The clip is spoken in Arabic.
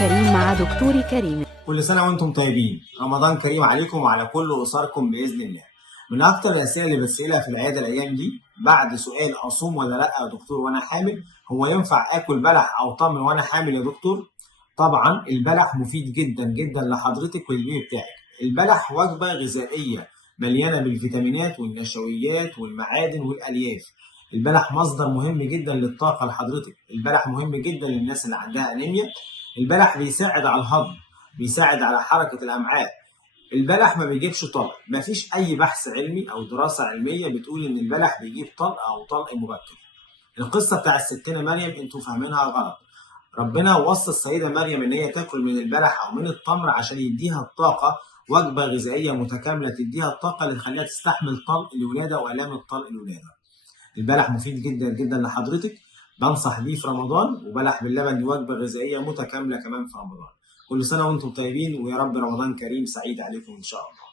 كريم مع دكتور كريم. كل سنة وانتم طيبين، رمضان كريم عليكم وعلى كل أسركم بإذن الله. من أكتر الأسئلة اللي بتسألها في العيادة الأيام دي بعد سؤال أصوم ولا لأ يا دكتور وأنا حامل، هو ينفع آكل بلح أو تمر وأنا حامل يا دكتور؟ طبعا البلح مفيد جدا جدا لحضرتك والبيبي بتاعك. البلح وجبة غذائية مليانة بالفيتامينات والنشويات والمعادن والألياف. البلح مصدر مهم جدا للطاقة لحضرتك. البلح مهم جدا للناس اللي عندها أنيميا. البلح بيساعد على الهضم، بيساعد على حركة الأمعاء. البلح ما بيجيبش طلق، ما فيش أي بحث علمي أو دراسة علمية بتقول إن البلح بيجيب طلق أو طلق مبكر. القصة بتاع الستنا مريم انتوا فاهمينها غلط. ربنا وصى السيدة مريم إن هي تاكل من البلح أو من التمر عشان يديها الطاقة، وجبة غذائية متكاملة تديها الطاقة اللي تخليها تستحمل طلق الولادة وآلام الطلق الولادة. البلح مفيد جدا جدا لحضرتك، بنصح بيه في رمضان، وبلح باللبن دي وجبة غذائية متكاملة كمان في رمضان. كل سنة وانتم طيبين، ويا رب رمضان كريم سعيد عليكم إن شاء الله.